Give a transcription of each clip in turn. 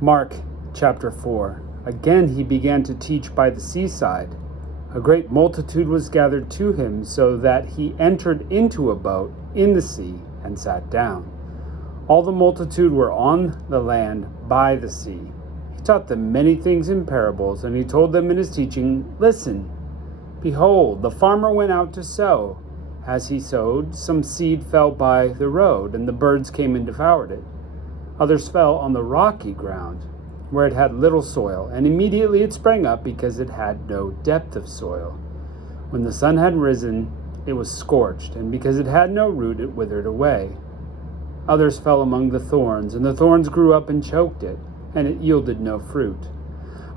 Mark chapter 4. Again he began to teach by the seaside. A great multitude was gathered to him, so that he entered into a boat in the sea and sat down. All the multitude were on the land by the sea. He taught them many things in parables, and he told them in his teaching, "Listen, behold, the farmer went out to sow. As he sowed, some seed fell by the road, and the birds came and devoured it. Others fell on the rocky ground, where it had little soil, and immediately it sprang up because it had no depth of soil. When the sun had risen, it was scorched, and because it had no root, it withered away. Others fell among the thorns, and the thorns grew up and choked it, and it yielded no fruit.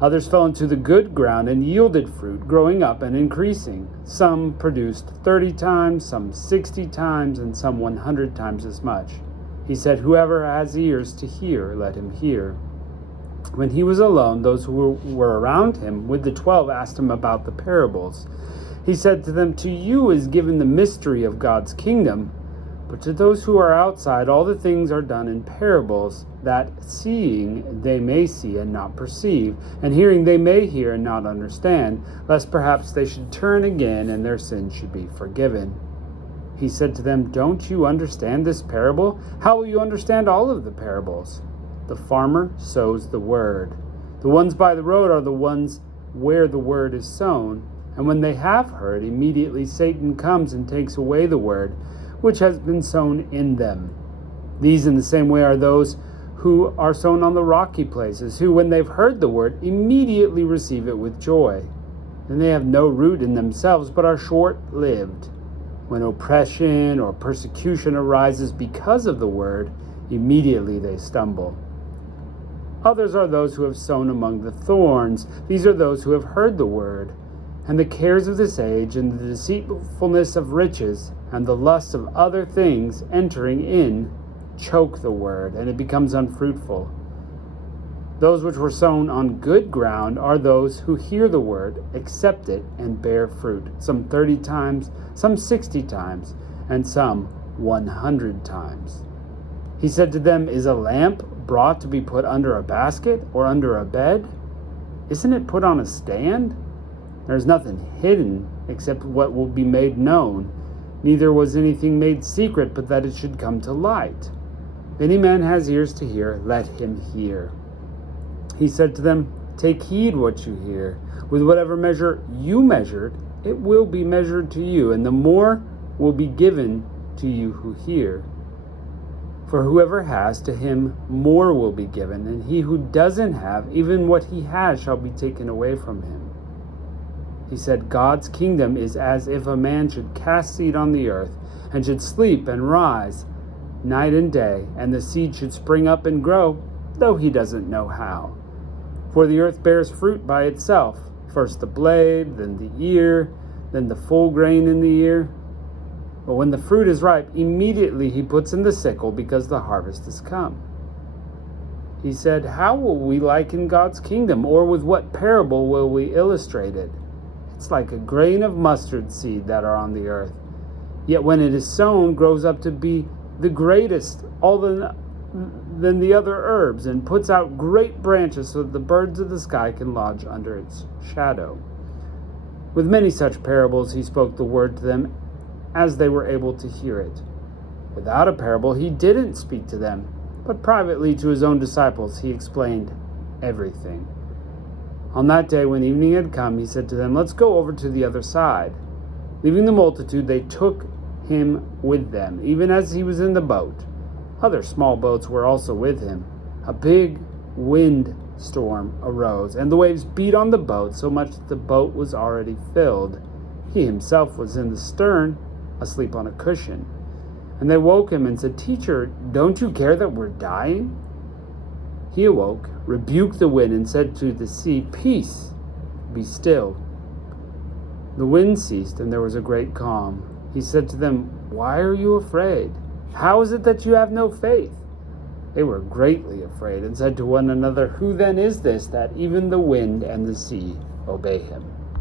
Others fell into the good ground and yielded fruit, growing up and increasing. Some produced 30 times, some 60 times, and some 100 times as much." He said, "Whoever has ears to hear, let him hear." When he was alone, those who were around him with the 12 asked him about the parables. He said to them, "To you is given the mystery of God's kingdom, but to those who are outside, all the things are done in parables, that seeing they may see and not perceive, and hearing they may hear and not understand, lest perhaps they should turn again and their sins should be forgiven." He said to them, "Don't you understand this parable? How will you understand all of the parables? The farmer sows the word. The ones by the road are the ones where the word is sown, and when they have heard, immediately Satan comes and takes away the word which has been sown in them. These in the same way are those who are sown on the rocky places, who when they've heard the word, immediately receive it with joy. Then they have no root in themselves, but are short-lived. When oppression or persecution arises because of the word, immediately they stumble. Others are those who have sown among the thorns. These are those who have heard the word, and the cares of this age, and the deceitfulness of riches, and the lust of other things entering in, choke the word, and it becomes unfruitful. Those which were sown on good ground are those who hear the word, accept it, and bear fruit, some 30 times, some 60 times, and some 100 times. He said to them, "Is a lamp brought to be put under a basket or under a bed? Isn't it put on a stand? There is nothing hidden except what will be made known. Neither was anything made secret, but that it should come to light. If any man has ears to hear, let him hear." He said to them, "Take heed what you hear. With whatever measure you measured, it will be measured to you, and the more will be given to you who hear. For whoever has, to him more will be given, and he who doesn't have, even what he has shall be taken away from him." He said, "God's kingdom is as if a man should cast seed on the earth, and should sleep and rise night and day, and the seed should spring up and grow, though he doesn't know how. For the earth bears fruit by itself, first the blade, then the ear, then the full grain in the ear. But when the fruit is ripe, immediately he puts in the sickle, because the harvest has come." He said, "How will we liken God's kingdom, or with what parable will we illustrate it? It's like a grain of mustard seed that are on the earth. Yet when it is sown, grows up to be the greatest than the other herbs, and puts out great branches so that the birds of the sky can lodge under its shadow." With many such parables he spoke the word to them as they were able to hear it. Without a parable he didn't speak to them, but privately to his own disciples he explained everything. On that day, when evening had come, he said to them, "Let's go over to the other side." Leaving the multitude, they took him with them, even as he was in the boat. Other small boats were also with him. A big wind storm arose, and the waves beat on the boat so much that the boat was already filled. He himself was in the stern, asleep on a cushion. And they woke him and said, "Teacher, don't you care that we're dying?" He awoke, rebuked the wind, and said to the sea, "Peace, be still." The wind ceased, and there was a great calm. He said to them, "Why are you afraid? How is it that you have no faith?" They were greatly afraid, and said to one another, "Who then is this, that even the wind and the sea obey him?"